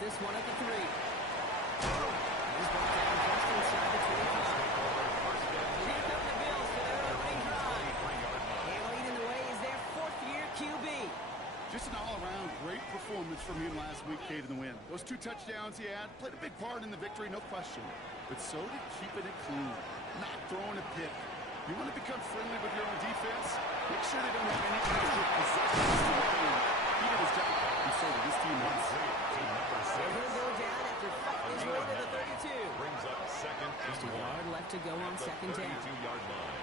this one at the 3. He's brought down just inside the 25. Here come the Bills for their opening drive. And leading the way is their fourth-year QB. Just an all-around great performance from him last week, Kate, in the win. Those 2 touchdowns he had played a big part in the victory, no question. But so did keeping it clean, not throwing a pick. You want to become friendly with your own defense? Make sure they don't have any extra possessions to win. He did his job, and so did his teammates. They're going to go down after fighting his way to the 32. Brings up second. Just a yard left to go on second down. 32-yard line.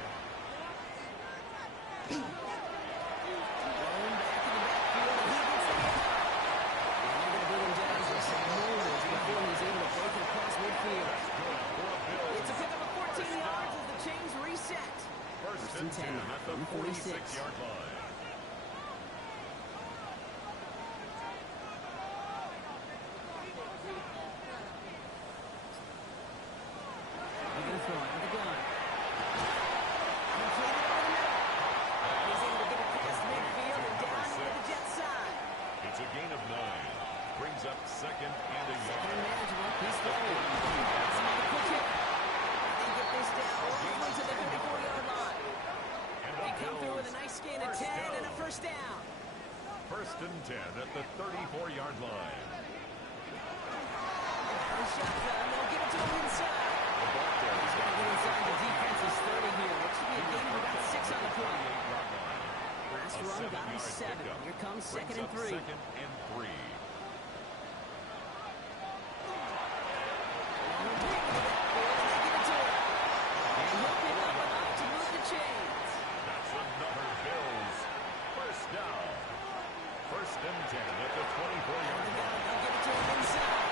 Rolling back in the backfield, and he gets the hit. And they're going to bring him down just a moment before he's able to break it across midfield. It's a pickup of 14 yards as the chains reset. First and 10 at the 46-yard line. They're going to throw out of the gun. Completed over the middle. He's able to get it past midfield and down to the jet side. It's a gain of 9. Brings up second and a Second yard. and manageable. He's throwing. That's another quick hit. They get this down all the way to the 34-yard line. They come through with a nice gain of 10 and a first down. First and 10 at the 34-yard line. The shotgun, they'll give it to him inside. He's got to get inside the defense's 30 here. It should be a gain of about 6 on the play. Last run got him 7. Here comes second and 3. Second and 3. That's another Bills. First down. First and 10 at the 24-yard line. They'll give it to him inside.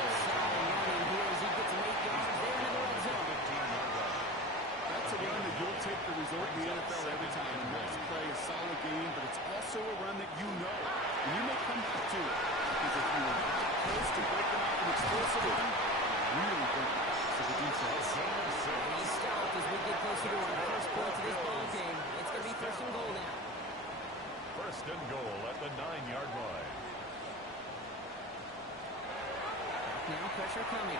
Solid running here as he gets some 8 yards there in the red zone. 15-yard line. That's a run that you'll take the result in the NFL every time. A nice play, a solid game, but it's also a run that you know. And you may come back to it. Because if you were close to breaking off an explosive run, really break it to the defense. He's stopped as we get closer to our first point to this ball game. It's going to be first and goal now. First and goal at the 9-yard line. Now pressure coming.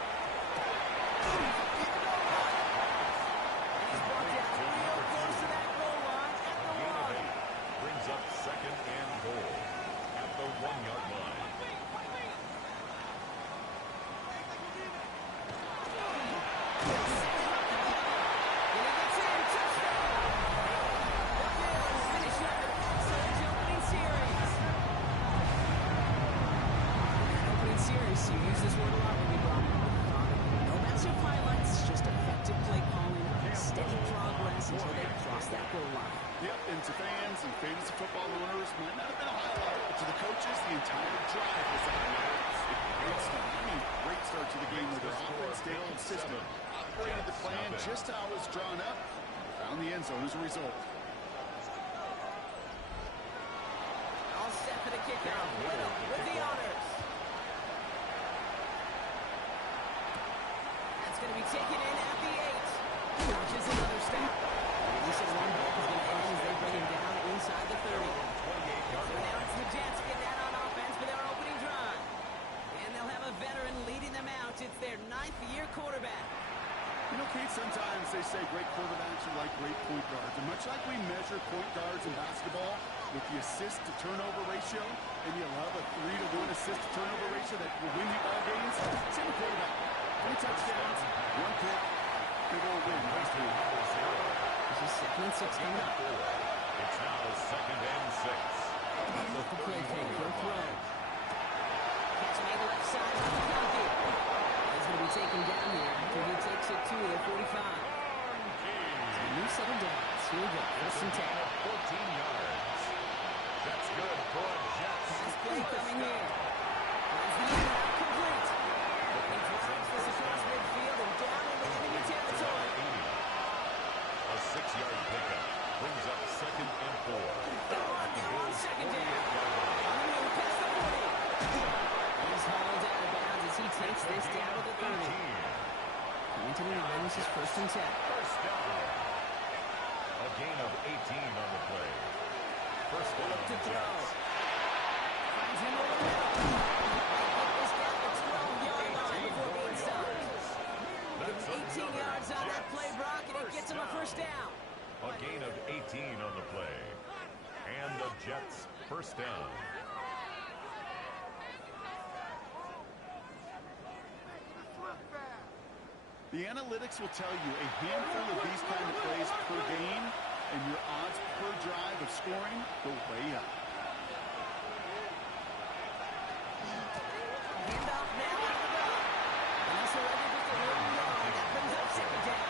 He's brought down real close to that goal line at the Gain of 1. 8. Brings up second and goal at the 1-yard line. You use this word a lot when we brought it on. No massive highlights, just effective play calling, steady progress until they cross that goal line. Yep, and to fans and fantasy football owners, might not have been a highlight, but to the coaches, the entire drive was a highlight. Great start. I mean, great start to the game with their offense stayed consistent. Operated the plan just how it was drawn up. Found the end zone as a result. All set for the kickoff. With the honors. That's going to be taken in at the 8. Notches another step. We said one back is going to end as they bring him down inside the 30. So now it's the Jets getting out on offense for their opening drive. And they'll have a veteran leading them out. It's their 9th-year quarterback. You know, Kate, sometimes they say great quarterbacks are like great point guards. And much like we measure point guards in basketball with the assist-to-turnover ratio, and you love a 3-to-1 assist-to-turnover ratio that will win you ball games, same with quarterback. 3 touchdowns, 1 pick, big old win. This is second and 6 coming up. It's now second and 6. Look the play fake. He'll throw. Catch made left side. He's going to be taken down here after he takes it to the 45. So new set of downs. Here we go. First and 10. 14 yards. That's good for a Jets. Pass play coming here. Runs the end out complete. He drives this across midfield and down into enemy territory. A 6-yard pickup brings up second and 4. They're on second down. On the move past the 40. He's hauled out of bounds as he takes this down to the 30. Coming to the line, this is first and 10. First down. A gain of 18 on the play. First down. Look to throw. Finds him over the middle. They get this play, Brock, and it gets him a first down. A gain of 18 on the play. And the Jets first down. The analytics will tell you a handful of these kind of plays per game, and your odds per drive of scoring go way up. Handoff now out of the gun. And that's the record with the loading yard. That brings up second down.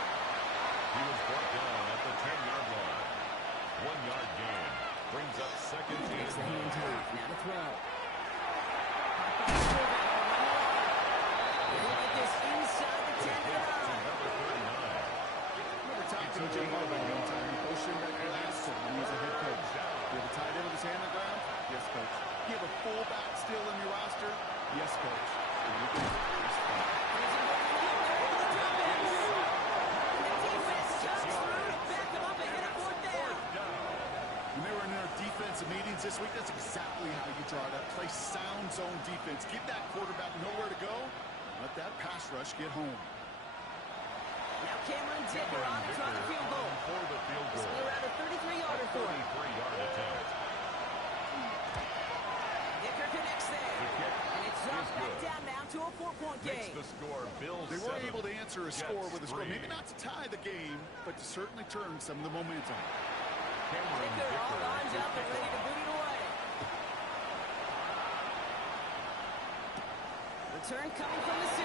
He was brought down at the 10-yard line. 1-yard gain brings up second and Takes the handoff. Now to throw. Look at this inside the 10 to the 9. number 39. Never talked to Jim Harbaugh one time. Coach him back there last time when he was a head coach. You have a tight end with his hand on the ground? Yes, coach. You have a fullback still in your roster? Yes, coach. And you can just fine. When they were in their defensive meetings this week, that's exactly how you draw it up. Play sound zone defense. Give that quarterback nowhere to go. Let that pass rush get home. Now Cameron Dicker on to try the field goal. For the field It's goal. around a 33-yarder for him. 33-yard attempt. Dicker connects there. The kick And it's dropped is back good. down now to a 4-point Makes game. the score Bills They were 7. able to answer a score with a score. Jets Maybe not to tie the game, but to certainly turn some of the momentum. Cameron Dicker all Dicker lines to up and kick ready to off. boot it away. Return coming from the 6.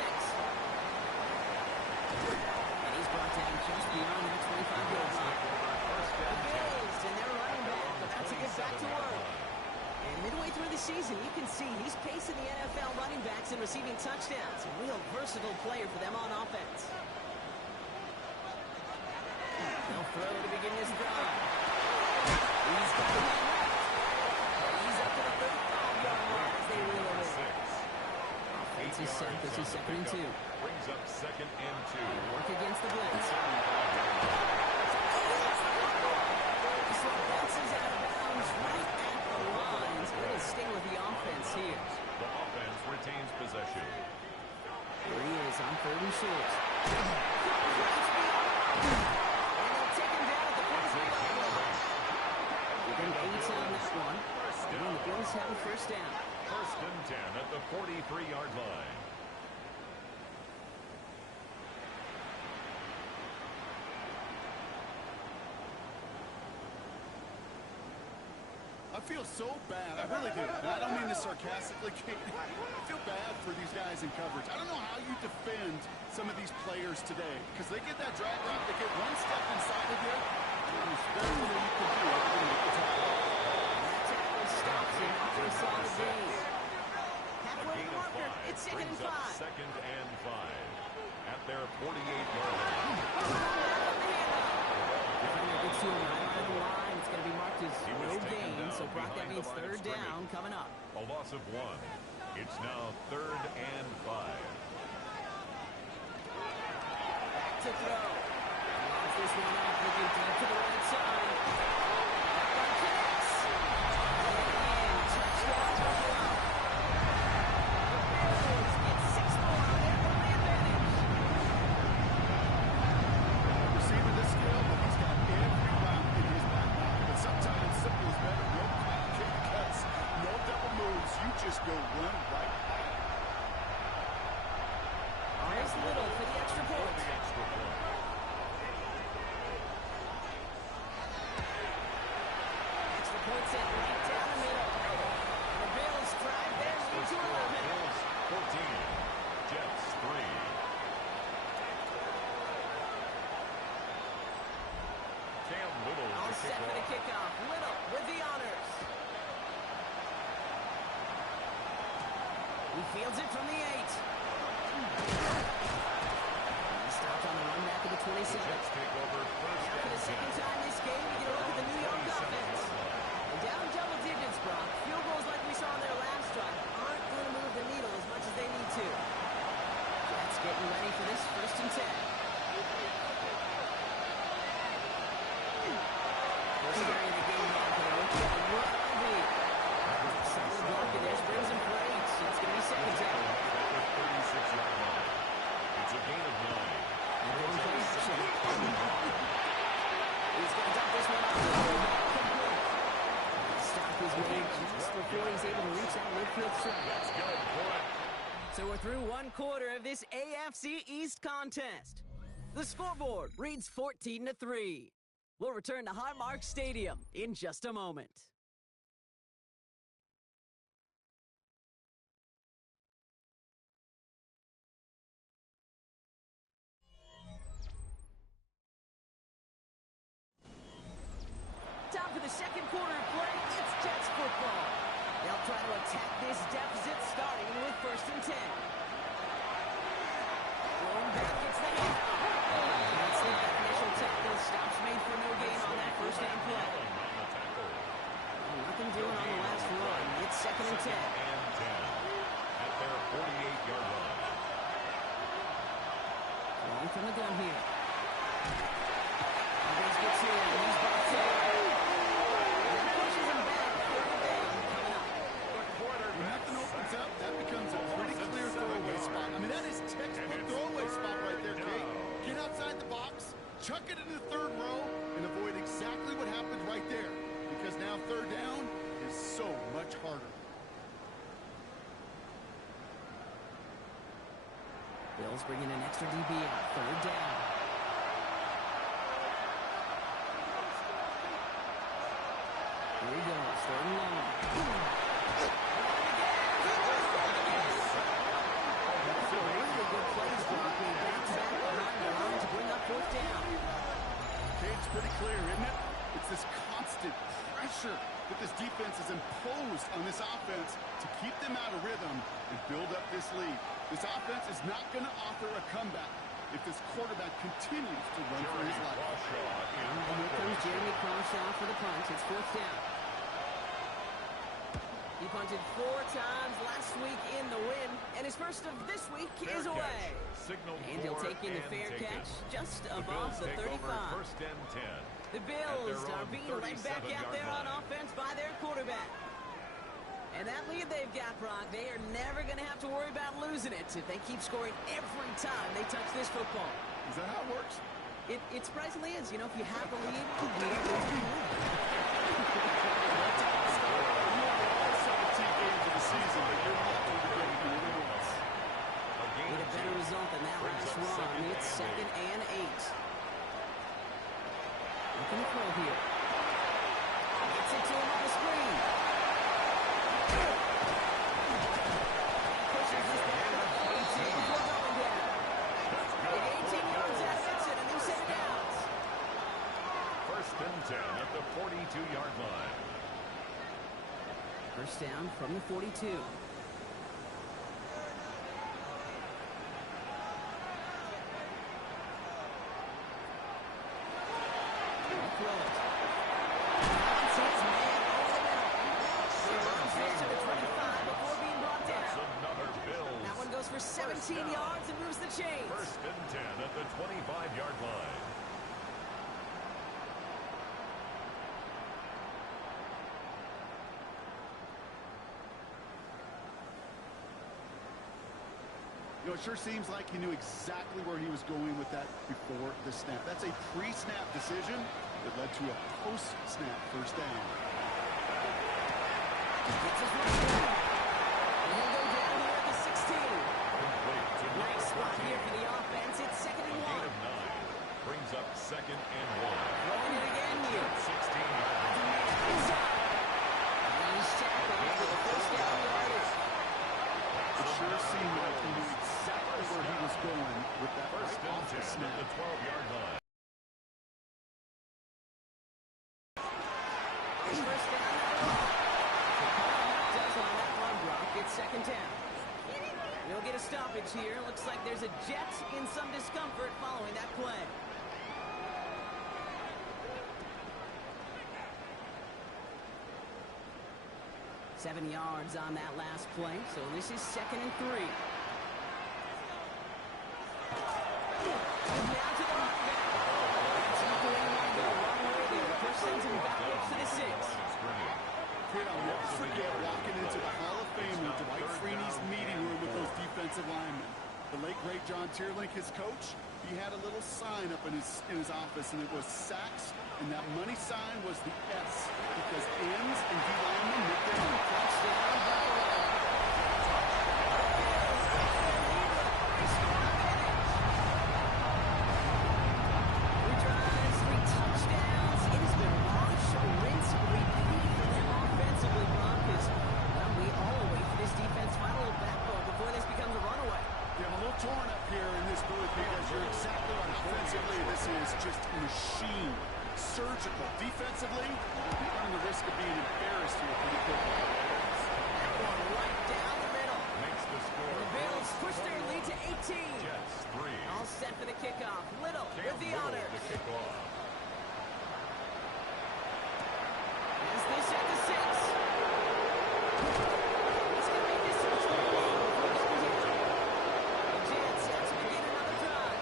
And he's brought down just beyond that 25-yard line. The Bills and their running back about to get back to work. And midway through the season, you can see he's pacing the NFL running backs and receiving touchdowns. A real versatile player for them on offense. They'll throw to begin this drive. He's got it left. He's up to the 35-yard line as they reel him in. Offense is set. This is 2nd and 2. Brings up 2nd and 2. Work against the blitz. This one bounces out of bounds right at the line. It's going to stay with the offense here. The offense retains possession. Here he is on 3rd and short. And they'll take him down at the 43-yard line. Within 8 on that one. And the Bills have a first down. 1st and 10 at the 43-yard line. I feel so bad. I really do. And I don't mean this sarcastically, Kate. I feel bad for these guys in coverage. I don't know how you defend some of these players today because they get that drag route, they get one step inside of you, and there's very little you can do other than get the tackle. That tackle stops him after a solid gain. A Halfway to gain the of marker. 5 It's 2nd and brings up 5. 2nd and 5 at their 48-yard line. Defender gets to him right on the line. It's going to be marked as He was no taken gain, down so Brock, that behind the means line of 3rd scrimmage. down coming up. A loss of 1. It's now 3rd and 5. Back to throw. Lines this one up, looking deep to the right side. That one connects. And touchdown Buffalo. The Bills get 6 more on their early advantage. Receiver this skill, but he's got every route in his back pocket. But sometimes simple is better. No complicated cuts, no double moves. You just go run right at it. Here's Little for the extra For point. the extra point. Extra point set right down the middle. And the Bills drive their The lead to score 11. Bills 14. Jets 3. Cam Little All to set kick for the off. kickoff. Little with the honors. He fields it from the 8. He stopped on the run back of the 27. Jets take over first Now for the and 2nd 10. time this game, we get a look at the New York 27 offense. yard line. And down double digits, Brock. Field goals like we saw on their last drive aren't going to move the needle as much as they need to. Jets getting ready for this 1st and 10. First carry of the game now for the rookie of Robbie. Solid block, and there's brings him for 8. So it's going to be 2nd down. At the 36-yard line. It's a gain of 9. And then play action. away just before he's able to reach that midfield strike. That's good for it. So we're through one quarter of this AFC East contest. The scoreboard reads 14-3. We'll return to Highmark Stadium in just a moment. Time for the second quarter of play. It's Jets football. They'll try to attack this deficit starting with 1st and 10. Thrown back, gets the handoff. That's the initial tackle. Stops made for no gain on that first down play. Nothing doing on the last run. It's 2nd and 10. And 10 at their 48-yard line. Throwing from the gun here. Evans gets here, and he's brought to that pushes him back. 3rd down coming up. When nothing opens up, that becomes a pretty clear throwaway spot. I mean, that is textbook throwaway spot right there, Kate. Get outside the box, chuck it into the 3rd row, and avoid exactly what happened right there. Because now 3rd down is so much harder. Bills bringing an extra DB out. 3rd down. Here he goes. 3rd and long. So really good plays blocking. Back-to-back behind the line to bring up 4th down. Okay, it's pretty clear, isn't it? It's this constant pressure that this defense has imposed on this offense to keep them out of rhythm and build up this lead. This offense is not going to offer a comeback if this quarterback continues to run for his life. And here comes Jeremy Crawshaw for the punt. It's 4th down. He punted 4 times last week in the win, and his first of this week is away. And he'll take in the fair catch just above the 35. 1st and 10. The Bills are being led back out there on offense by their quarterback. And that lead they've got, Brock, they are never going to have to worry about losing it if they keep scoring every time they touch this football. Is that how it works? It surprisingly is. You know, if you have the lead, you don't lose the lead. Need a better result than that last run. It's 2nd and 8. Looking to throw here. Gets it to him on the screen. Pushes this down to 42 before going down. Big 18 yards out of it, and a new set of downs. 1st and 10 at the 42-yard line. 1st down from the 42. For 17 yards and moves the chains. 1st and 10 at the 25-yard line. You know, it sure seems like he knew exactly where he was going with that before the snap. That's a pre-snap decision that led to a post-snap 1st down. Gets his one down. And he'll go down here at the 16. Nice spot here for the offense. It's 2nd and 1. Brings up 2nd and 1. Throwing it again here. 16-yard line. Nice tackle for the 1st down yardage. It sure seemed like he knew exactly where he was going with that 1st right off and the 10 snap. at the 12-yard line. His 1st down. Does on that run block. It's 2nd down. They'll get a stoppage here. Looks like there's a Jet in some discomfort following that play. Seven yards on that last play, so this is 2nd and 3. Now to the runback. That's not the way you want to go. Wrong way there. The push sends him back up to the 6. Kid, I'll never forget walking into the Hall of Famer Dwight Freeney's meeting room with those defensive linemen. The late, great John Tierlink, his coach, he had a little sign up in his office, and it was sacks, and that money sign was the S, because ends and D linemen make their own. Touchdown, Buffalo. Three drives, 3 touchdowns. It has been wash, rinse, repeat for them offensively, Broncos. Well, we all wait for this defense to find a little backbone before this becomes a runaway. Yeah, I'm a little torn up here in this booth because you're exactly right. Offensively, this is just a machine. Surgical. Defensively, you're running the risk of being embarrassed here pretty quickly. That one right down the middle. Makes the score. And the Bills push their lead to 18. Jets 3. All set for the kickoff. Little Cam with the Little honors. to kick off. As they set the 6. He's going to make this switch for the lead before getting down. The Jets have to begin another drive.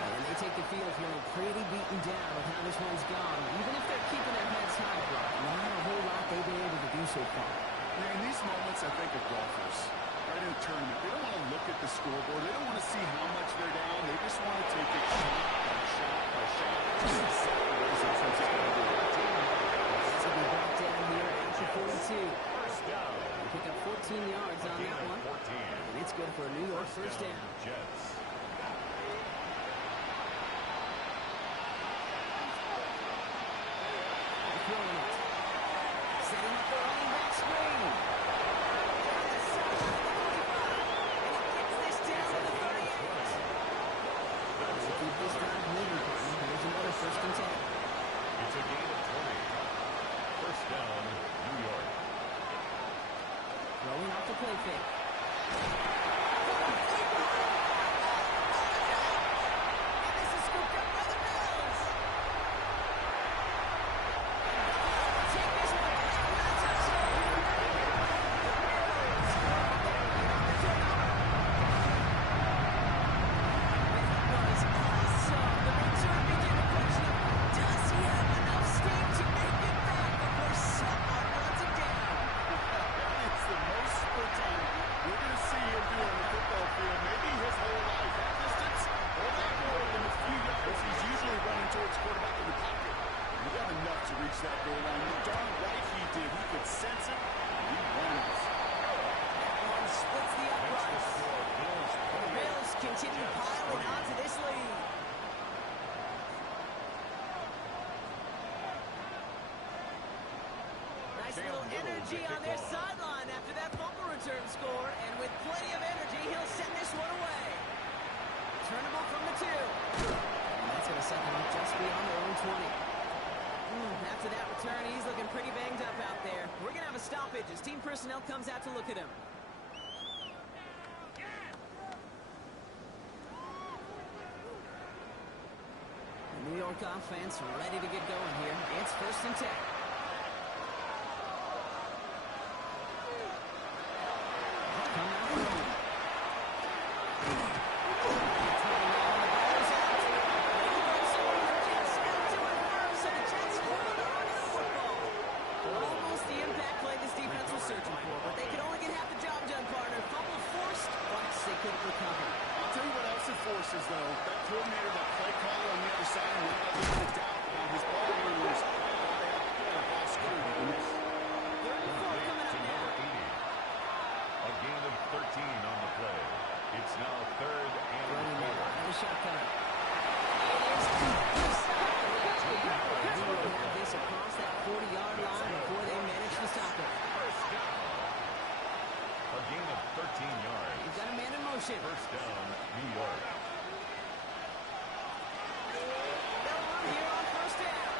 And they take the field feeling pretty beaten down with how this one's gone. Even if they're keeping their heads high, Brock, not a whole lot they've been able to do so far. Yeah, in these moments, I think of golfers. Right in a tournament, they don't want to look at the scoreboard. They don't want to see how much they're down. They just want to take it shot by shot by shot. That's exactly what San Francisco is doing. So we back down here after 42. First down. They pick up 14 yards on Gain that of one. 14. And it's good for a New York first down. Jets. Throwing it. Setting up the running back screen. Down the sideline of the 45. And he gets this down to the 38. They keep this drive moving. Here's another first and 10. It's a gain of 20. First down, New York. Rolling off the play fake. And this is scooped up by the Bills. Take this one. And a touchdown. That was awesome. The return became a question of, does he have enough steam to make it back before someone runs him down? It's the most split time we're going to see him do on the football field. Maybe his whole life, that distance, or that more than the few yards he's usually running towards quarterback in the pocket. He got enough to reach that goal line. You're darn right he did. He could sense it, and he runs. That one splits the Makes the uprights. score. Bills The 28. Bills continue piling onto this lead. Nice Cam little Little energy to on kick their off. sideline after that fumble return score, and with plenty of energy, he'll send this one away. Turnable from the 2. And that's going to set them up just beyond their own 20. After that return, he's looking pretty banged up out there. We're going to have a stoppage as team personnel comes out to look at him. The New York offense ready to get going here. It's first and 10. Come out throwing. Almost the impact play this defense was searching for, but they could only get half the job done, partner. Fumble forced, but they couldn't recover. I'll tell you what else it forces, though. That coordinator, that play caller on the other side, now got a little bit of doubt about his ball handlers. They had a ball screwed. Third and 4 coming To up now. number 80. A gain of 13 on the play. It's now third and Running back 4. out of the shotgun. It is close. They will have this across that 40-yard line before they manage to stop it. First down. A gain of 13 yards. You've got a man in motion. First down, New York. They'll run here on first down.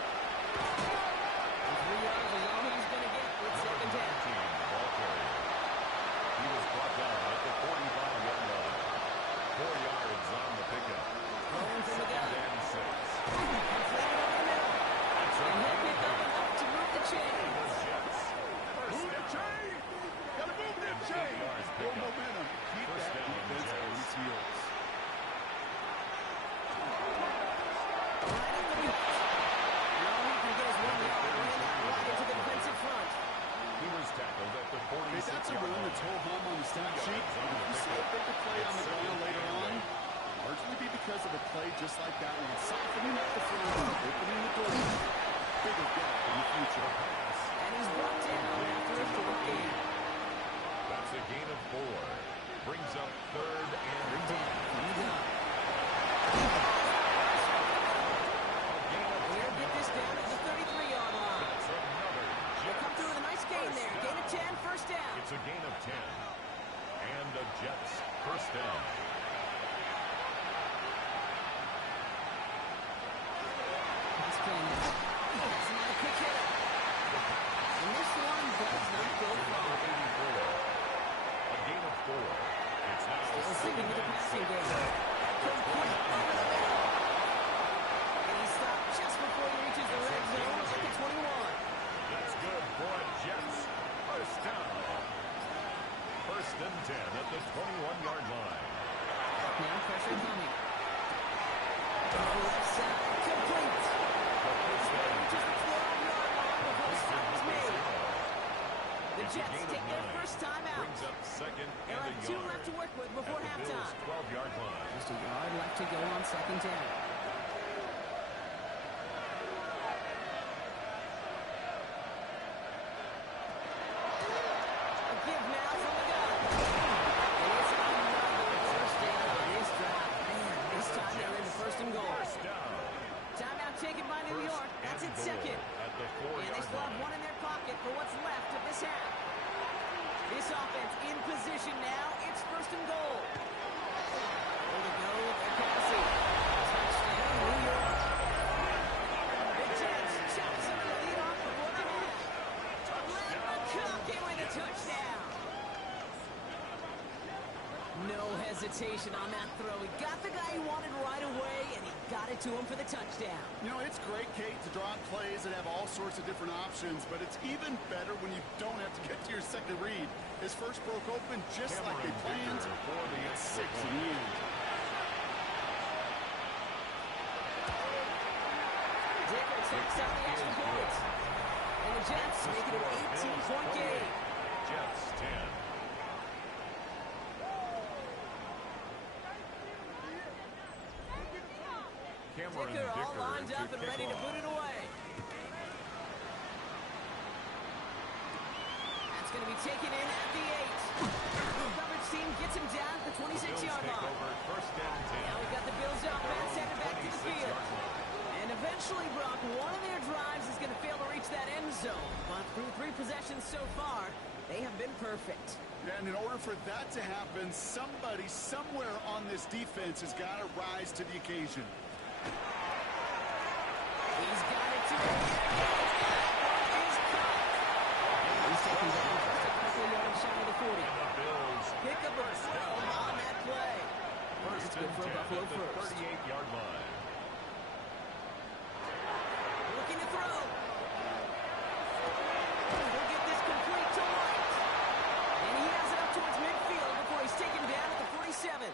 And 3 yards is all he's going to get with second down. 19, ball carrier. He was brought down at the 45-yard line. 4 yards on the pickup. Throwing from the gun. Second and 6. Completed over the middle. And he'll pick up enough to move the chains. Jets. First Move the down. chain! Gotta move that chain! yards Build pickup. momentum. Keep First that down, defense Jets. on its heels. Okay, that's a run that's ho-hum on the stat sheet. If you see a bigger play on the ground later on, it'll largely be because of a play just like that one. Softening up the front, opening the door. Bigger gap in the future. And he's brought down after a short gain. That's a gain of 4. Brings up 3rd and Third down from the gun. He'll get this down at the 33-yard line. That's another They'll come through with a nice gain there. Gain of 10, first down. It's a gain of 10. And the Jets first down. Pass play now. That's another quick hitter. And this one does not go far. 84. A gain of 4. It's now Still sticking with the passing game. Complete over the middle. And he stopped just before he reaches the red zone at the 21. That's good for Jets. First down. First and 10 at the 21-yard line. Now pressure coming. Left side, complete. Reaches the 12-yard line before the stop is made. The Jets take their first time out. Brings up second They'll and a have 2 yard. left to work with before At the halftime. Bills' 12-yard line. Just a yard left to go on second down. A give now from the gun. And it's another first down on this drive. Man, this time they're in the first and goal. First down. Timeout taken by New York. That's and it goal second. At the And they 4-yard still have line. one in their pocket for what's left of this half. This offense in position now. It's first and goal. Way to go. They're passing. Touchdown, New York. The Jets chop some of the lead off before the half. Let McConkey with a touchdown. No hesitation on that throw. He got the guy he wanted right away, and he got it to him for the touchdown. You know, it's great, Kate, to draw up plays that have all sorts of different options, but it's even better when you don't have to get to your second read. His first broke open just like they planned. For the It's 6 in the end. Dicker takes out the extra points. And the Jets make it an 18-point game. Jets 10. Cameron Dicker all Dicker lined up to and kick ready to off. put it away. That's going to be taken in at the 8. The coverage team gets him down at the Bills 26-yard take line. over first down 10. Now we've got the Bills offense headed back to the 26 field. yard line. And eventually, Brock, one of their drives is going to fail to reach that end zone. But through 3 possessions so far, they have been perfect. And in order for that to happen, somebody somewhere on this defense has got to rise to the occasion. He's got it to him. He's caught. He's taken down just a couple yards shy of the 40. And the Bills Pick up a 12 on that play. first That's good and for a 10 Buffalo at the first. 38-yard line. Looking to throw. He'll get this complete to White. And he has it up towards midfield before he's taken down at the 47.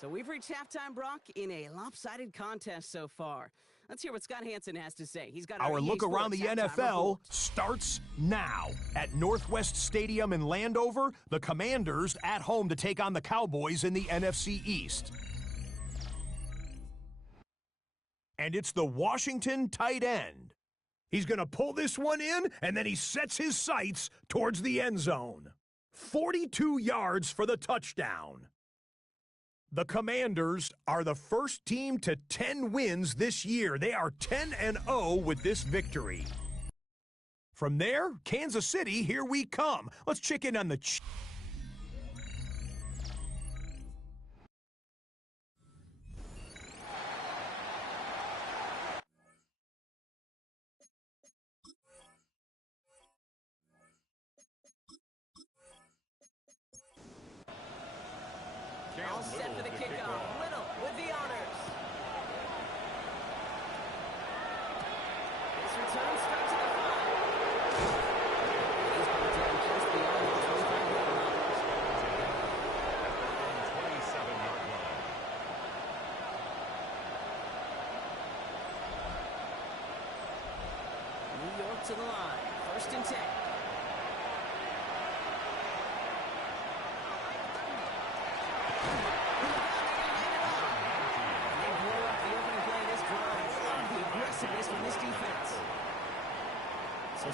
So we've reached halftime, Brock, in a lopsided contest so far. Let's hear what Scott Hansen has to say. He's got Our EA look around the Sports halftime NFL report. starts now. At Northwest Stadium in Landover, the Commanders at home to take on the Cowboys in the NFC East. And it's the Washington tight end. He's going to pull this one in, and then he sets his sights towards the end zone. 42 yards for the touchdown. The Commanders are the first team to 10 wins this year. They are 10-0 with this victory. From there, Kansas City, here we come. Let's check in on the All set for the kickoff. Little with the honors. This return straight to the 5. He's brought down just beyond the 25-yard line. 27-yard line. New York to the line. First and 10.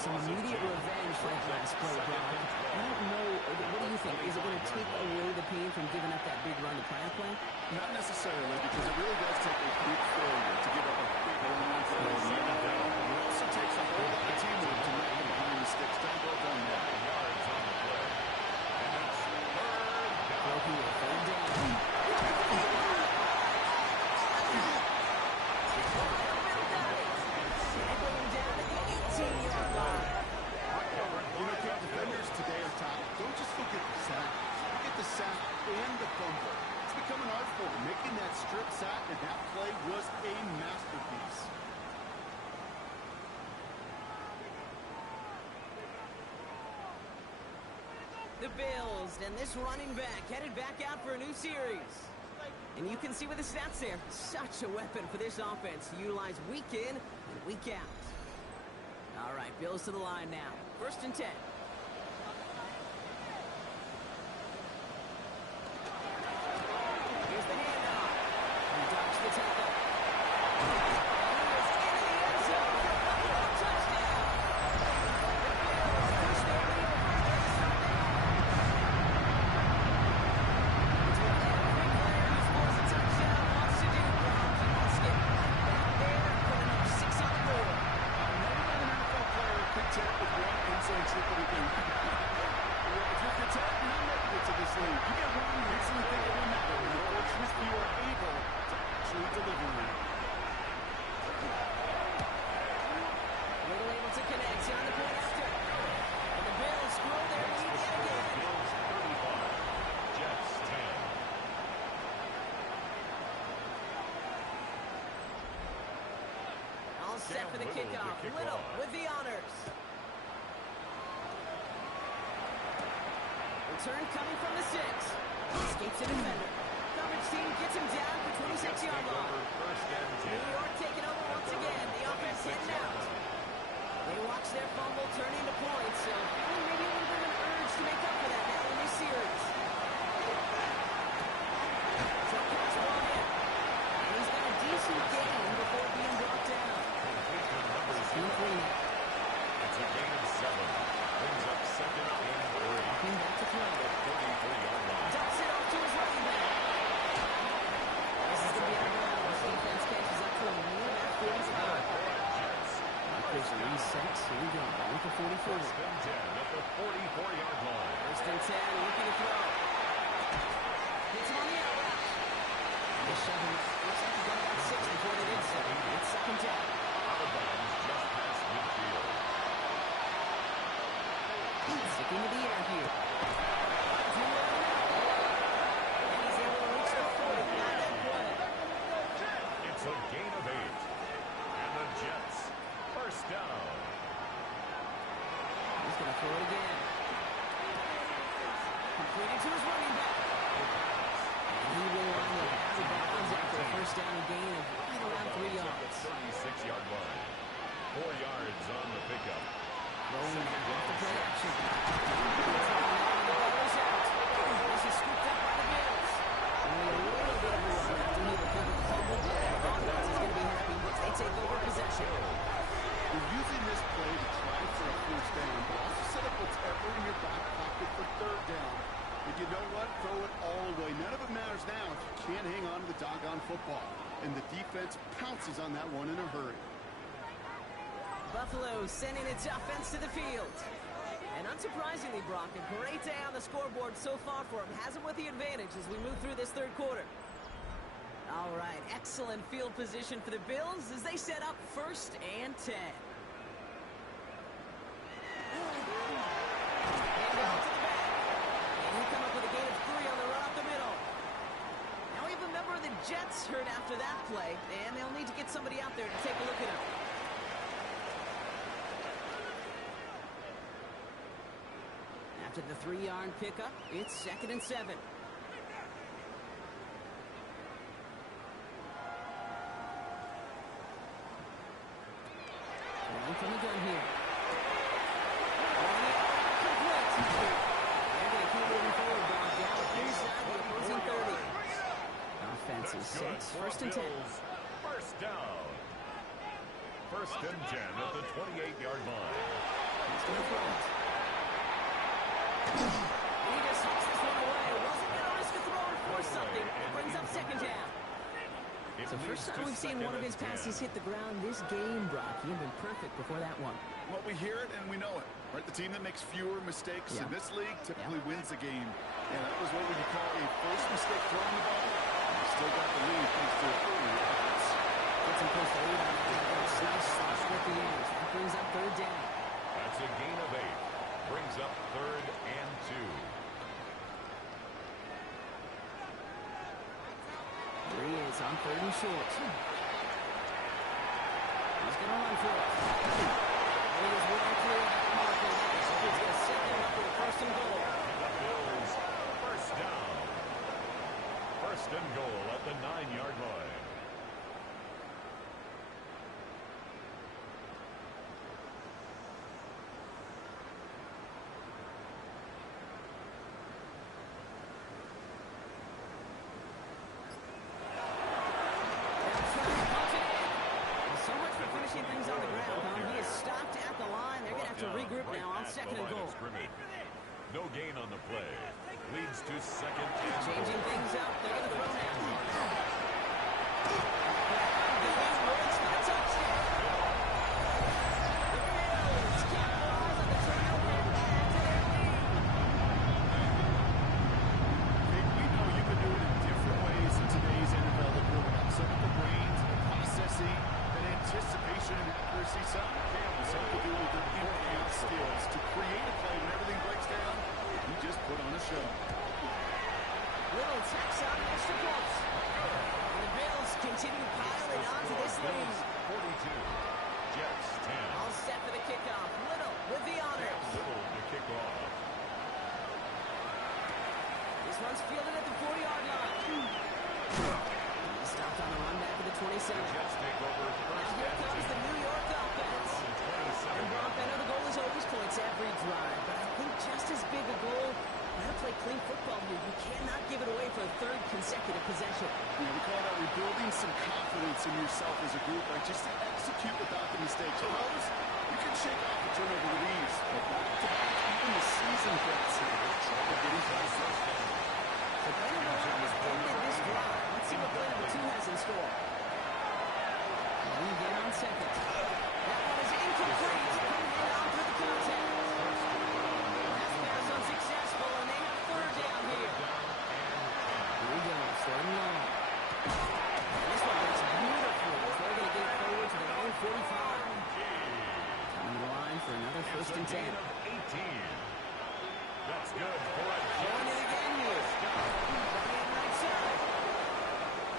some immediate revenge for that last play, Brock. I don't know. What do you think? Is it going to take away the pain from giving up that big run the prior play? Not necessarily, because it really does take a big failure to give up a big home run for a second down. It also takes a whole lot of teamwork to knock them behind the sticks. Done well done there. Yards on the play. And it's third down. Third down. You know, Cal, defenders today are top. Don't just forget the sack. Forget the sack and the fumble. It's become an art form. Making that strip sack and that play was a masterpiece. The Bills, and this running back headed back out for a new series. And you can see with the stats there, such a weapon for this offense to utilize week in and week out. All right, Bills to the line now. 1st and 10. Here's the handoff. He dodged the tackle. He is into the end zone. Touchdown. The Bills push their lead over the first down. It's what every player who scores a touchdown wants to do, Brock. He wants to get back there and put another 6 on the board. Content with one end-zone trip of the game. Well, if you're content, you're not making it to this league. You get one, you instantly think it will matter. And the fortune is you are able to actually deliver on it. Little able to connect on the point after. And the Bills grow their lead yet again. Bills 35. Jets 10. All set for the kickoff. Little with the honors. Return coming from the 6. Escapes the defender. Coverage team gets him down for 26-yard line. First and 10. New York taking over once again. The offense heading out. They watch their fumble turn into points, so feeling maybe a little bit of an urge to make up for that now in this series. So pass ball in. And he's got a decent gain before being brought down. Completion numbers Incomplete. It's a gain of 7. Brings up 2nd and 3. Came back to throw. 33-yard line. Dumps it off to his running back. This is going to be out of bounds. Defense catches up to him near that 45. Jets. There's a reset. Here we go. With the 44. First and 10 at the 44-yard line. 1st and 10. Looking to throw. Hits him on the out route. They shove him. Looks like he got about 6 before they did so. It's 2nd down. Out of bounds just past midfield. Sticking to the air here. And he's able to reach the 40 on that play. It's a gain of 8. And the Jets, first down. He's going to throw it again. Completed to his running back. And he will line up out of bounds after a first down and gain of right around 3 yards. 36-yard line. 4 yards on the pickup. Rolling back off the play action. The ball is out. This is scooped up by the Bills. Only a little bit of room left to move because of the fumble. The offense is going to be happy once they take over possession. You're using this play to try for a first down, but also set up whatever in your back pocket for 3rd down. And you know what? Throw it all away. None of it matters now if you can't hang on to the doggone football. And the defense pounces on that one in a hurry. Buffalo sending its offense to the field. And unsurprisingly, Brock, a great day on the scoreboard so far for him. Has him with the advantage as we move through this 3rd quarter. All right, excellent field position for the Bills as they set up 1st and 10. And out to the back. And he come up with a gain of 3 on the run up the middle. Now we have a member of the Jets hurt after that play, and they'll need to get somebody out there to take a look at him. After the 3-yard pickup, it's 2nd and 7. Throwing from the gun here. Complete. They're going to keep moving forward, Brock, down inside the opposing 30. Offense is set. 1st and 10. First down. 1st and 10 at the 28-yard line. He's going to throw it. And he just hooks this one away. Wasn't going to risk a throw or force something. It brings up second down. So first time we've seen one of his passes hit the ground this game, Brock. He had been perfect before that one. Well, we hear it and we know it, right? The team that makes fewer mistakes in this league typically wins the game. And that was what we could call a first mistake throwing the ball. And still got the lead thanks to early efforts. Gets him close to 8 on that. Nice sauce with the edge. That brings up third down. That's a gain of 8. Brings up 3rd and 2. There he is on 3rd and short. He's going to run for it. And he is well clear of that marker. He's going to set them up for the 1st and goal. The Bills, first down. 1st and goal at the 9-yard line. Things on the ground, Tom. He is stopped at the line. They're going to have to regroup now on 2nd and goal. No gain on the play. Leads to 2nd and goal. Changing things up. They're going to throw now. The Bills for a touchdown. The Bills capitalize on the turnover and add to their lead. We know you can do it in different ways in today's NFL. The quarterback, some of the brains, the processing, anticipation and accuracy. Some to do with their in-hand skills to create a play when everything breaks down. You just put on a show. Little tacks on extra points. And the Bills continue piling onto this lead. 42. Jets 10. All set for the kickoff. Little with the honors. Little to kick off. This one's fielded at the 40-yard line. Stopped on the run back at the 27. Jets take over first Here and comes the New York offense. And Brock, I know the goal is always points every drive, but I think just as big a goal, you got to play clean football here. You cannot give it away for a 3rd consecutive possession. We call that rebuilding some confidence in yourself as a group, right? Just to execute without the mistakes. Others, you can shake off a turnover with ease, but back-to-back, even the season gets here. Trouble getting past this. So Brandon Malone has ended this drive. Let's see what play number 2 has in store. And again on 2nd. That one is incomplete. Coming in on through the contact. That pass unsuccessful, and they have 3rd down here. Here we go, 3rd and long. And this one works beautifully as they're going to get it forward to their own 45. Coming to the line for another 1st and 10. 18. That's good for a Going in again here. Right side.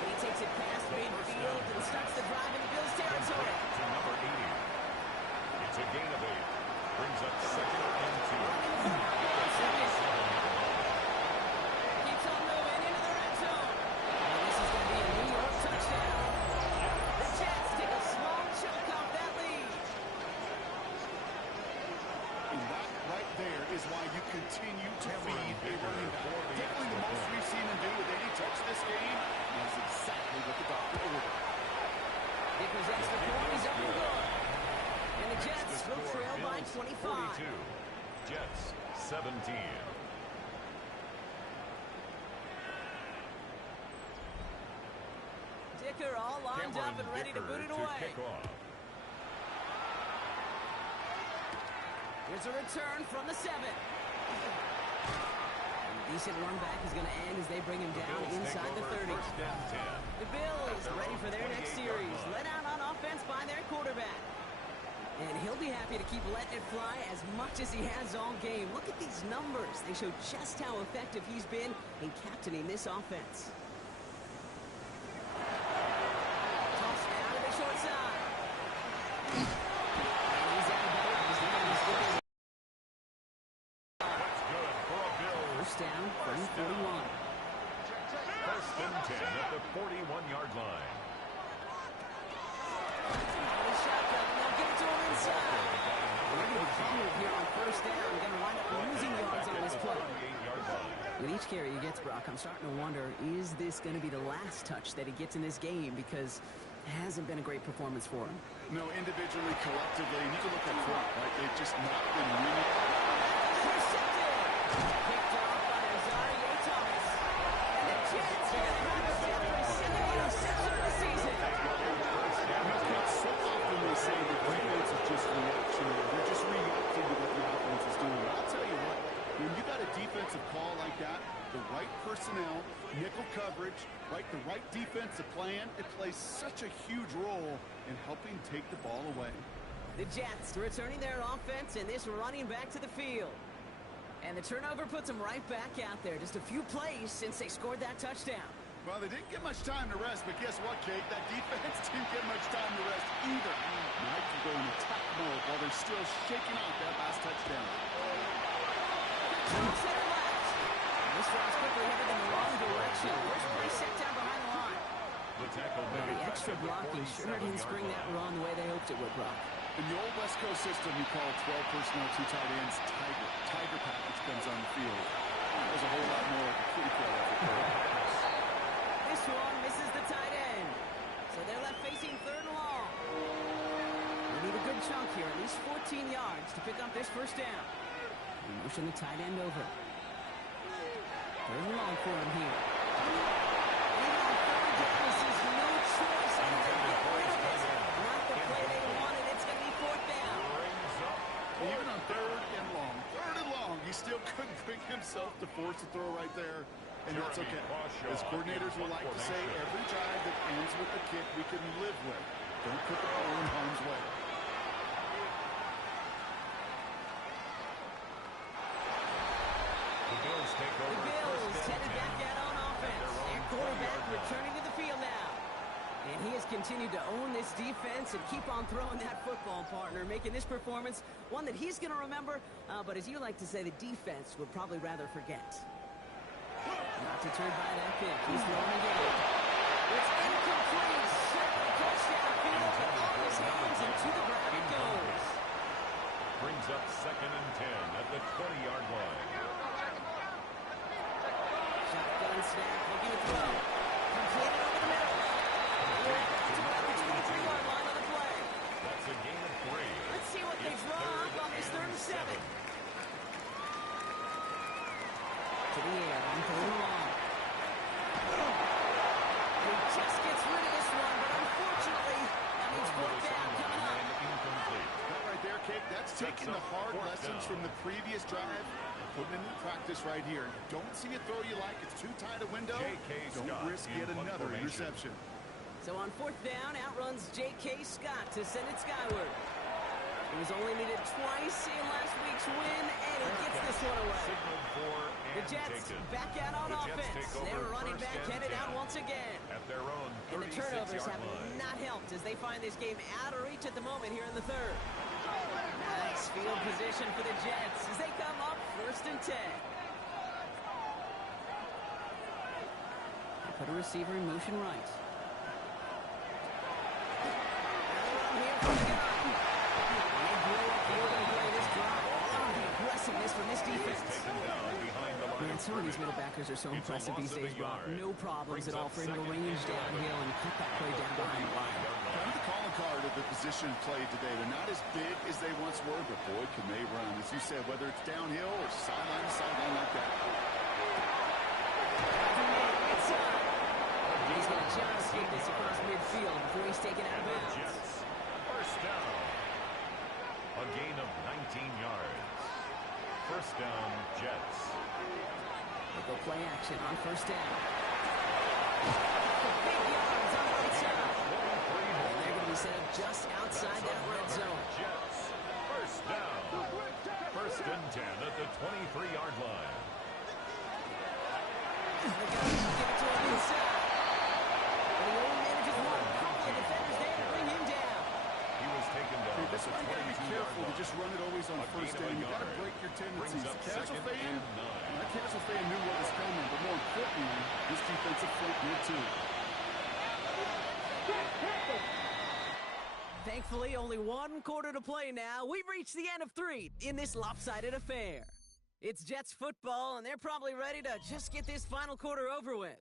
And he takes it past midfield and starts the drive into Bills territory. to number 80. It's a gain of 8. Brings up 2nd and 2. Keeps on moving into the red zone. And this is going to be a New York touchdown. The Jets take a small chunk off that lead. And that right there is why you continue to feed a running back. Definitely the most we've seen him do with any touch this game. That's exactly what the doctor ordered. It presents the point. He's up and good. And the Jets will trail by 25. 42. Jets 17. Dicker all lined up and ready to boot it away. Kick off. Here's a return from the 7. And a decent run back is going to end as they bring him down inside the 30. First and 10. The Bills ready for their next series. Let out on offense by their quarterback. And he'll be happy to keep letting it fly as much as he has all game. Look at these numbers. They show just how effective he's been in captaining this offense. Toss out of the short side. And he's out of bounds. Now he's getting That's good for a Bill. first down from 41. First and 10 at the 41-yard line. Shotgun, and they'll give it to him inside. They're going to be fumbled here on first down. They're going to wind up losing yards on this play. 48-yard line. With each carry he gets, Brock, I'm starting to wonder, is this going to be the last touch that he gets in this game? Because Hasn't been a great performance for him. No, individually, collectively, you can look up front, right? They've just not been winning. Intercepted! Picked off by Azaria Thomas. And the Jets are going to have us after his second interception of the season. So often they say the defense is just reactionary. They're just reacting to what the offense is doing. I'll tell you what, when you got a defensive call like that, the right personnel, nickel coverage, right, the right defensive plan, it plays such a huge role in helping take the ball away. The Jets returning their offense and this running back to the field. And the turnover puts them right back out there. Just a few plays since they scored that touchdown. Well, they didn't get much time to rest, but guess what, Kate? That defense didn't get much time to rest either. Now they can go in attack mode while they're still shaking off that last touchdown. Center left. This one's quickly headed in the wrong direction. First play set down behind the line. The tackle Well, made the back extra at the blocking sure didn't spring 47-yard that line. run the way they hoped it would, Brock. In the old West Coast system, you call 12 personnel, 2 tight ends, Tiger. Tiger package comes on the field. There's a whole lot more like a kitty cat off the field. This one misses the tight end. So they're left facing third and long. They need a good chunk here, at least 14 yards to pick up this first down. They motion the tight end over. Third and long for him here. Even on third down, this is no choice other than get rid of it. Not the play they wanted. It's going to be fourth down. Brings up Even on third and long, he still couldn't bring himself to force a throw right there. And that's okay. As coordinators will like to say, every drive that ends with a kick we can live with. Don't put the ball in harm's way. the Bills take The over. Bills First and headed 10. back out on offense. Their quarterback returning to the field now. And he has continued to own this defense and keep on throwing that football, partner, making this performance one that he's going to remember, but as you like to say, the defense would probably rather forget. Not deterred by that pick. He's throwing again. It's incomplete. Certainly touchdown field, but off his hands and to the ground it goes. Brings up second and 10 at the 20-yard line. Shotgun snap, looking to throw. Completed over the middle. We're back to about the 23-yard line on the play. That's a gain of 3. Let's see what they It's draw third up on this third and and 7. 7. To the air on third and long. He just gets rid of this one, but unfortunately, that means fourth down coming up. And incomplete. That right there, Kate, that's taking the hard lessons from the previous drive and putting it into practice right here. You don't see a throw you like, it's too tight a window. J.K. Don't Scott risk in yet punt another formation. interception. So on fourth down, outruns J.K. Scott to send it skyward. He was only needed twice in last week's win, and he gets this one away. Signaled for The and Jets taken. back out on The Jets offense. take over Their running first back and headed 10 out once again. At their own And the turnovers 36-yard have line. not helped as they find this game out of reach at the moment here in the third. Nice field position for the Jets as they come up first and 10. They put a receiver in motion right. Now here from the gun. And they blow up the open play this drive. Oh, the aggressiveness from this defense. Taken down behind the line Man, of some of these scrimmage. middle backers are so It's a impressive loss these of a days, Brock. yard. No problems Brings at all up for him to second range and downhill and cut that play down behind the line. Kind of the calling card of the position played today. They're not as big as they once were, but boy, can they run. As you said, whether it's downhill or sideline to sideline like that. He's going to just get this across midfield before he's taken out of The bounds. Jets. First down. A gain of 19 yards. First down, Jets. They go play action on first down. The big yards on the right side. And they're going to be set up just outside that red zone. Jets. First down. First and 10 at the 23-yard line. They're going to give it to him inside. And the old manages one. Couple of defenders there to bring him down. He was taken down Hey, at that's the why you got to be 22-yard careful to line. just run it always on A first gain of down. a You got to yard. break your tendencies. Brings up Casual second fan, and 9. that casual fan knew what was coming, but more importantly, this defensive front did too. Thankfully, only one quarter to play now. We've reached the end of 3 in this lopsided affair. It's Jets football, and they're probably ready to just get this final quarter over with.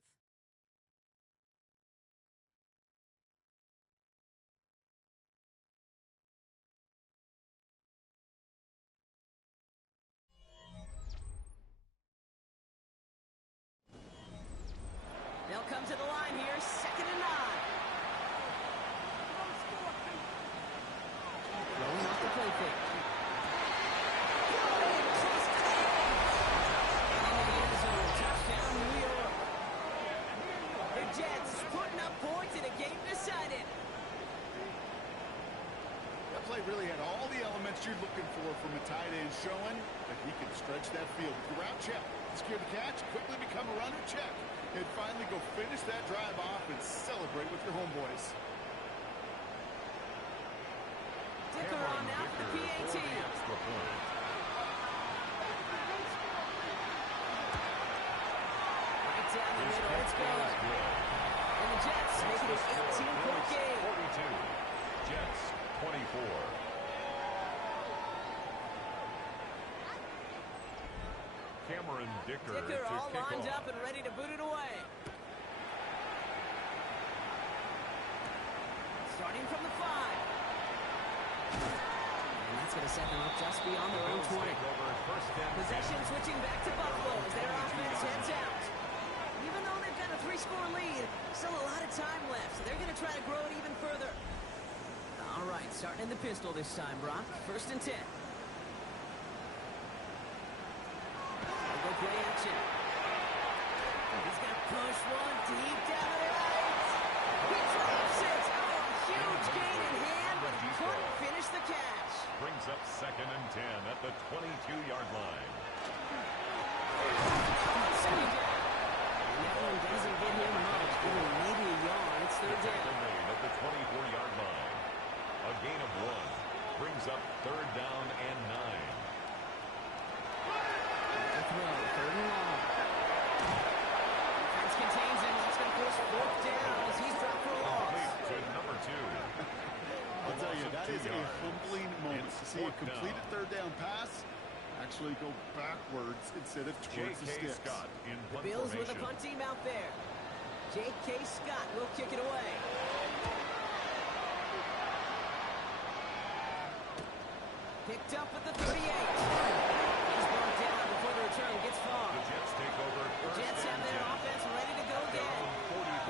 showing that he can stretch that field. With the route check, secure the catch, quickly become a runner, check. And finally go finish that drive off and celebrate with your homeboys. Dicker on now for the PAT. Extra point. Right down the middle, it's good. And the Jets make it an 18-point game. 42. Jets 24. Cameron Dicker Dicker to all kick lined off. up and ready to boot it away. Starting from the 5. And that's going to set them up just beyond their own 20. First and Possession switching back to Buffalo as their offense heads out. Even though they've got a 3-score lead, still a lot of time left, so they're going to try to grow it even further. All right, starting in the pistol this time, Brock. First and 10. Go play action. He's got to push one deep down the right. He drops it. Oh, huge gain in hand, but he couldn't finish the catch. brings up second and 10 at the 22-yard line. Second down. And that one doesn't get him much, even maybe a yard. It's third down. Made at the 24-yard line. A gain of 1 brings up third down and 9. Throw, third and long. Defense contains him. That's going to force fourth down as he's dropped for a loss. To number 2. I'll tell you, that is a humbling moment to see a completed third down pass actually go backwards instead of towards the J.K. sticks. Scott in The punt Bills with a formation. punt team out there. J.K. Scott will kick it away. Picked up at the 38. He's brought down before the return gets far. The Jets take over. The Jets have their offense ready to go again.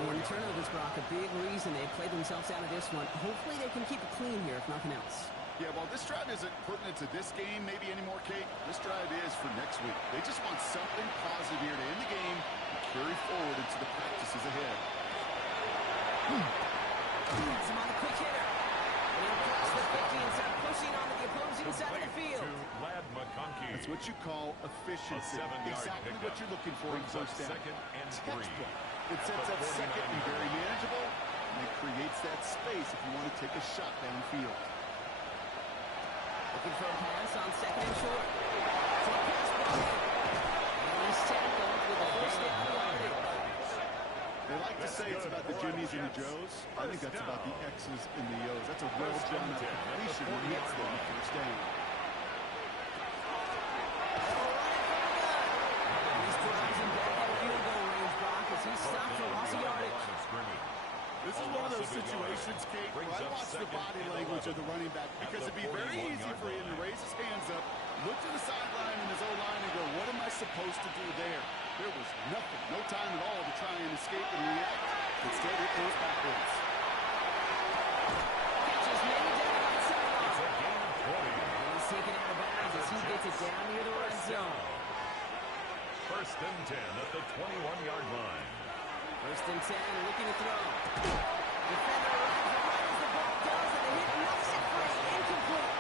And turnovers, Brock, a big reason they played themselves out of this one. Hopefully they can keep it clean here, if nothing else. Yeah, well, this drive isn't pertinent to this game maybe anymore, Kate. This drive is for next week. They just want something positive here to end the game and carry forward into the practices ahead. Has him on a quick hitter. And he'll cross the 50 and start pushing onto the opposing side of the field. To Ladd McConkey. That's what you call efficiency. A 7-yard Exactly pickup. what you're looking for in Brings up first down. second and 3. Textbook. It sets At up the second and 49. very manageable, and it creates that space if you want to take a shot downfield. Looking for a pass on second and short. To the pass block. And he's tackled with a first down yardage. They like to say it's about the Jimmies and the Joes. I think that's about the X's and the O's. That's a well-done completion that hits them on first down. He's driving back out of field goal range, Brock, as he stopped for loss of yardage. This is one of those situations, Kate, where I watch the body language of the running back because it'd be very easy for him to raise his hands up, look to the sideline in his O-line and go, what am I supposed to do there? There was nothing, no time at all to try and escape and react. Instead, it goes backwards. Catches made down that sideline. It's a gain of 20. And he's taken out of bounds as he gets it down near the red zone. First and 10 at the 21-yard line. First and 10, looking to throw. Defender arrives right as the ball goes, and the hit knocks it free. Incomplete.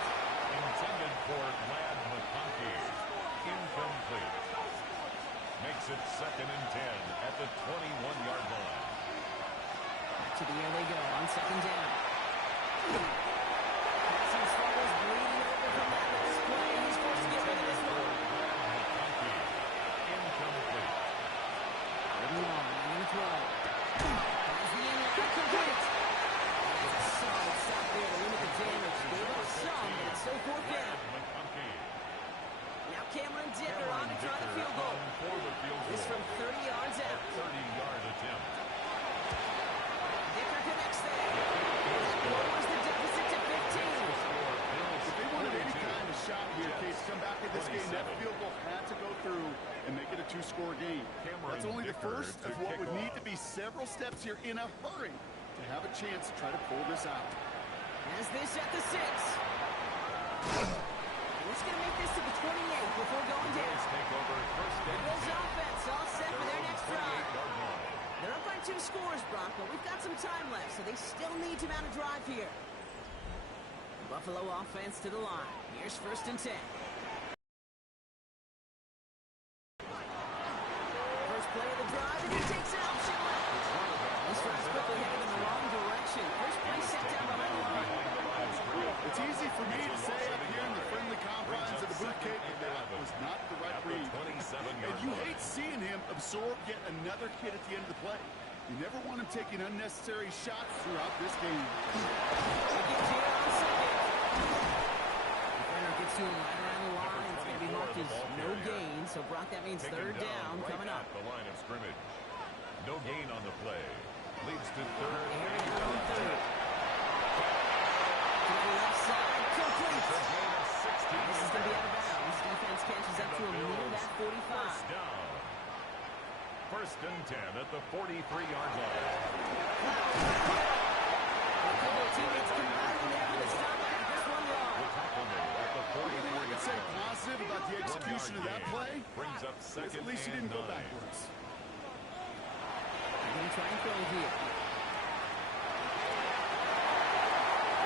Intended for Ladd McConkey. Incomplete. Makes it second and 10 at the 21-yard line. Back to the air they go on second down. Passing struggles bleeding over from that last play. He's forced to get rid of this one. McConkey. Incomplete. Third and long, and to throw. Has the in-line complete. That's a solid stop there to limit the damage. Gave up some, but it's still fourth down. McConkey. Now Cameron Dicker on to try the field goal. For the field This goal. from 30 yards out. 30-yard attempt. Dicker connects there. That lowers the deficit to 15. If they wanted any kind of shot here, Case, come back in this game, that field goal had to go through and make it a two-score game. That's only the first of what would need to be several steps here in a hurry to have a chance to try to pull this out. Has this at the 6. And it's going to make this to the 28 before going down. Take over first The and Bills 10. offense all set for their next drive. 28-yard line. They're up by 2 scores, Brock, but we've got some time left, so they still need to mount a drive here. Buffalo offense to the line. Here's first and 10. play of the drive, and he takes an option left. This drive's quickly headed in the wrong direction. First play set down behind the line. It's easy for me to say up here in the friendly confines of the boot cave, but that was not the right read. And you hate seeing him absorb yet another hit at the end of the play. You never want him taking unnecessary shots throughout this game. Gets here on second. Defender gets to him right around the line. It's going to be marked as no gain. So, Brock, that means third down coming up. The line of scrimmage. No gain on the play. Leads to third. Aaron on third. To the left side, complete. This is going to be out of bounds. Defense catches up to him near that 45. First down. First and 10 at the 43-yard line. A couple of teammates combining there for the stop back. This one wrong. At the 44-yard I can say line. positive about the execution of that play. Brings up second At least he and didn't go 9. backwards. They're going to try and throw here.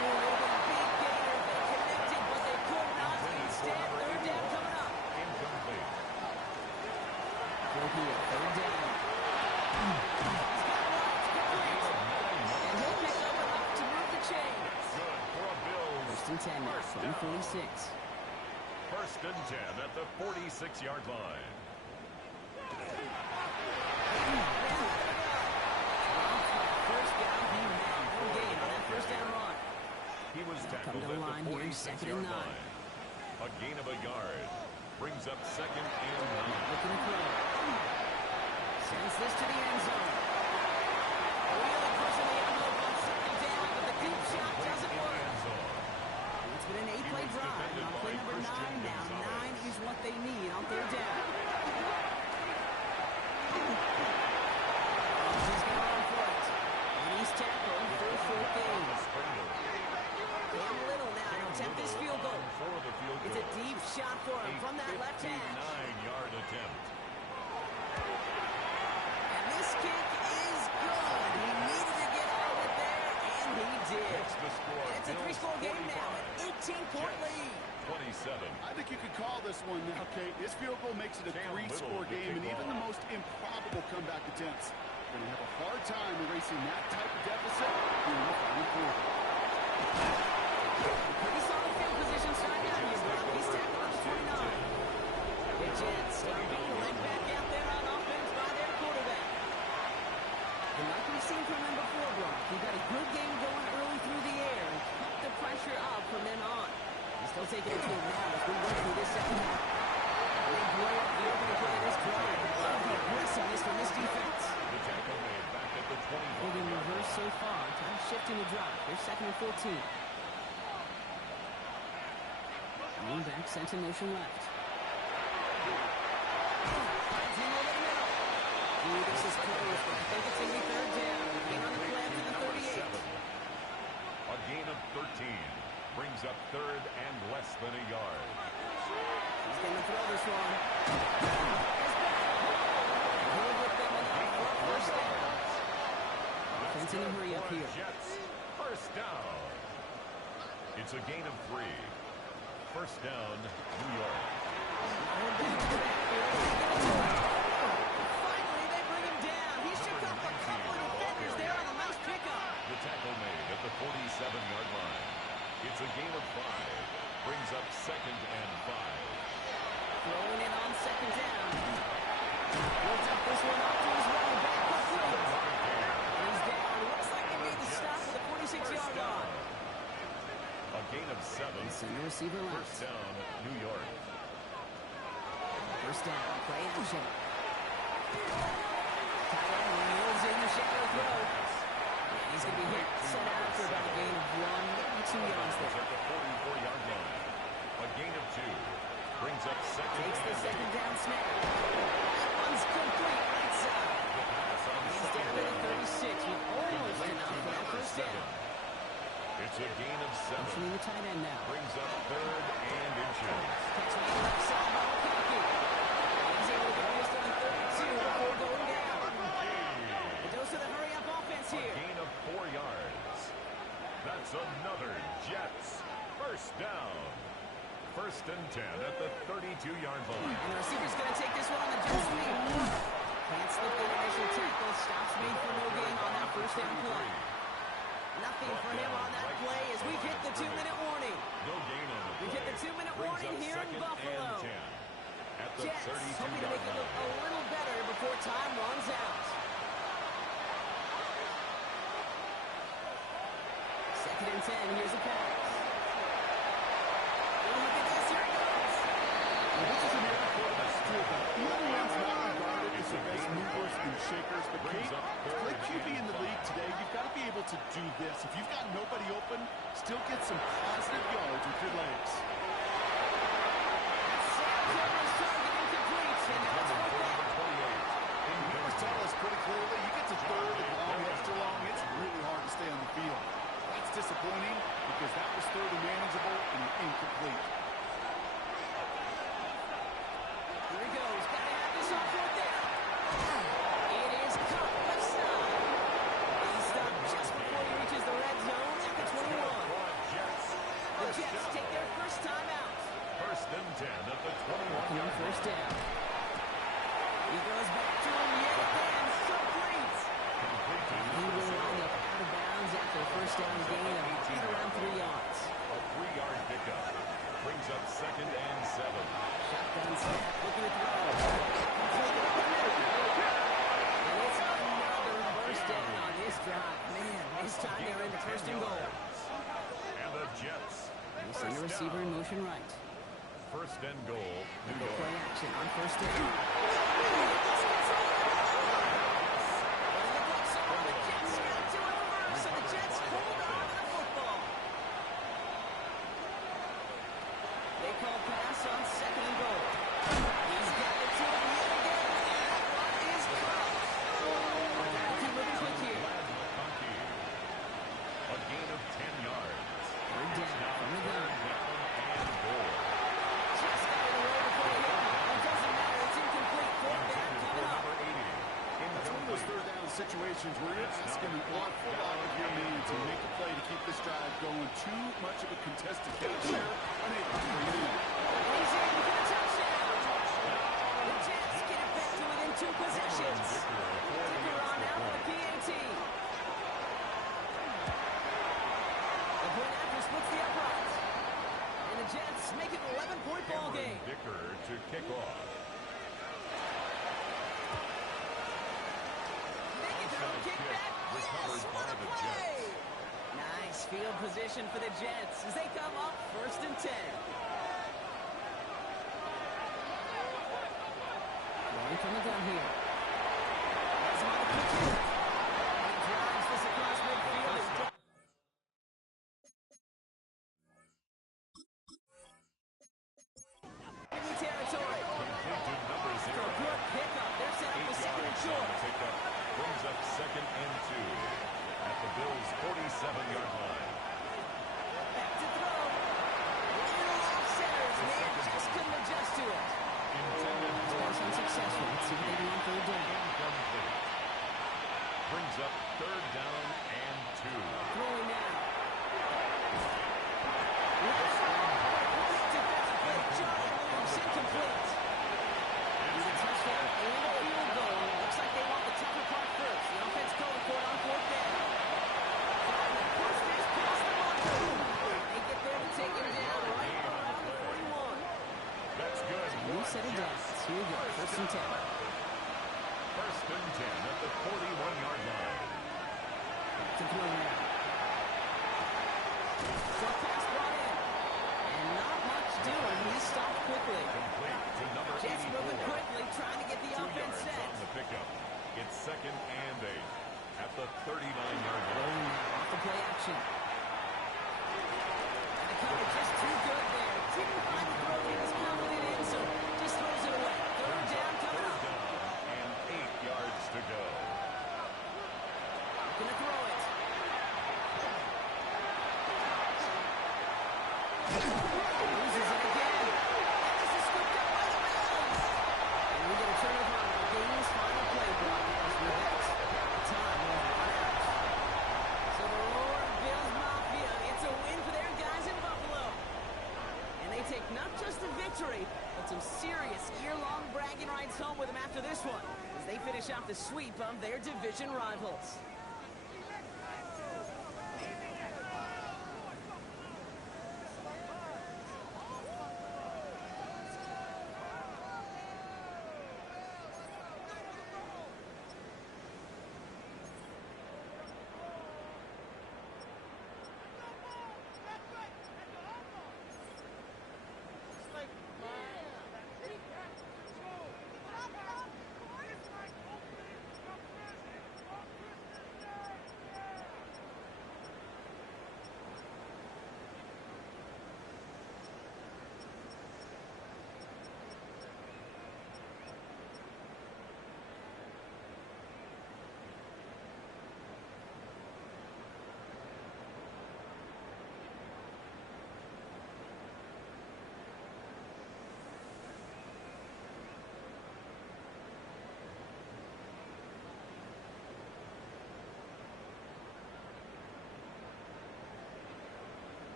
Oh, a big gainer. They connected, but they could not. Instead, third down coming up. Incomplete. Go here, third down. He's got Wright, complete. And he'll pick up enough to move the chains. Good for a Bills. First and 10 now from the 46. First and 10 at the 46-yard line. First down, he made no gain on that first down run. He was Come tackled to the at line the here, second and 46-yard 9. line. A gain of a yard. Brings up second and 9. Looking to throw. Sends this to the end zone. Really pushing the envelope on second down, but the deep shot doesn't work. It's been an 8-play drive. On play number 9 now. 9 is what they need on third down. He's going on for it. And he's tackled for a fourth gain. Cam Little now to attempt this field goal. It's a deep shot for him from that left hash. 59-yard attempt. And this kick is good. He needed to get out of it there, and he did. What's the score? And it's a three-score game now, an 18-point lead. 27. I think you could call this one now, Kate. This field goal makes it a three-score game, and even the most improbable comeback attempts are going to have a hard time erasing that type of deficit in the final quarter. Pretty solid field position starting out here, Brock. He's tackled on 29. The Jets are being led back out there on offense by their quarterback. And like we've seen from him before, Brock, he got a good game going early through the air and kept the pressure up from then on. He's still taking it to him now as we work through this second half. They blow up the opening play of this drive. Love the aggressiveness from this defense. The tackle made back at the 20. Holding reverse so far. Time shifting the drive. They're second and 14. Running back sent in motion left. Finds him over the middle. Ooh, this is close, but I think it's going to be third down. Gain on the play up to the 38. A gain of 13. Brings up third and less than a yard. He's going to throw this one. He'll get them enough for a first down. Offense in a hurry up here. Jets. First down. It's a gain of 3. First down, New York. Finally, they bring him down. He shook up a couple of defenders there on the last pickup. The tackle made at the 47-yard line. It's a gain of 5. Brings up second and 5. Throwing in on second down. Builds up this one up to his running back. Complete. He's down. Looks like they made the stop at the 46-yard line. A gain of 7. Send the receiver left. First down, New York. First down. Play action. Tight end wheels in the shadow throw. He's going to be hit. Set out for about a gain of 1 maybe 2 yards there. At the 44-yard line. A gain of 2. Brings up second. Takes the second down snap. That one's complete right side. He's down to the 36 with almost enough for that first down. It's a gain of 7. Motioning the tight end now. Brings up third and inches. Catch on the left side by McConkey. He's able to get this on 32 before going down. The dose of the hurry-up offense here. Gain of 4 yards. That's another Jets. First down. First and 10 at the 32-yard line. And the receiver's going to take this one on the jet sweep. Can't slip and 10. Here's a pass. Oh, look at this. Here it goes. Well, this is an area quarterback too, but even one's not regarded as the best movers and shakers. But Kate, play QB in the league today, you've got to be able to do this. If you've got nobody open, still get some positive yards with your legs. Tell us pretty clearly, you get to third and long, extra long, it's really hard to stay on the field. That's disappointing because that was third and manageable and incomplete. Here he goes. Got to have this on fourth down. It is caught left side. He stopped just before he reaches the red zone at the 21. The Jets take their first time out. First and 10 at the 21. First down. He goes back to him yet again. Complete. He will wind up out of bounds after a first down gain of right around 3 yards. A 3-yard pickup brings up second and 7. Shotgun snap, looking to throw. And it's another first down on this drive. Man, this time they're in the first and goal. And the Jets. They send a receiver in motion right. First and goal. New They play York. action on first down. They call pass on second and goal. He's got it to him yet again, and that one is caught. Keep moving quick here. A gain of 10 yards. Third down from the gun. And goal. Just got it away before the hit. It doesn't matter. It's incomplete. Fourth down coming up. Number 80. It's one of those third down situations where you're asking an awful lot of your man to make a play to keep this drive going. Too much of a contested catch there. Unable to bring it in. He's in for the touchdown. The Jets get it back to within 2 possessions. Dicker on now for the PAT. The point after splits the uprights. And the Jets make it an 11-point ball game. Dicker to kick off. They get their own kickback. Yes, what a play. Nice field position for the Jets as they come up first and 10. Going from the gun here. Has him on the pitch. He drives this across midfield. Enemy territory. Completed number 0. For a good pickup. They're set up 8 with second and yards on short. the pickup. Brings up second and 2 at the Bills' 47-yard line. Back to throw. Little off centers. Man just couldn't adjust to it. Intended for Pass unsuccessful. Let's see what they do on third down. incomplete. Brings up third down and 2. Throwing now. Left side. Great defensive play. Charlie Williams incomplete. It's a touchdown and a field goal. Looks like they want the tougher part first. The offense calling for it on fourth down. Trying to push this past the marker. They get there to take him down right around the 41. That's good. We'll set it down. Here we go. First and 10. First and 10 at the 41-yard line. To throw now. Short pass brought in. And not much doing. He's stopped quickly. Complete to number Jets 84. moving quickly, trying to get the 2 offense yards set. on the pickup. It's second and 8 at the 39-yard line. Rolling now off the play action. And the coverage just too good there. Didn't find the throw he was confident in, so just throws it away. Third down coming up. Third down and 8 yards to go. Gonna throw it. Loses it again. And this is scooped up by the Bills. And we get a turnover on our game's final play broadcast with that. Time will run out. So the Lord Bills Mafia, it's a win for their guys in Buffalo. And they take not just a victory, but some serious year-long bragging rights home with them after this one, as they finish off the sweep of their division rivals.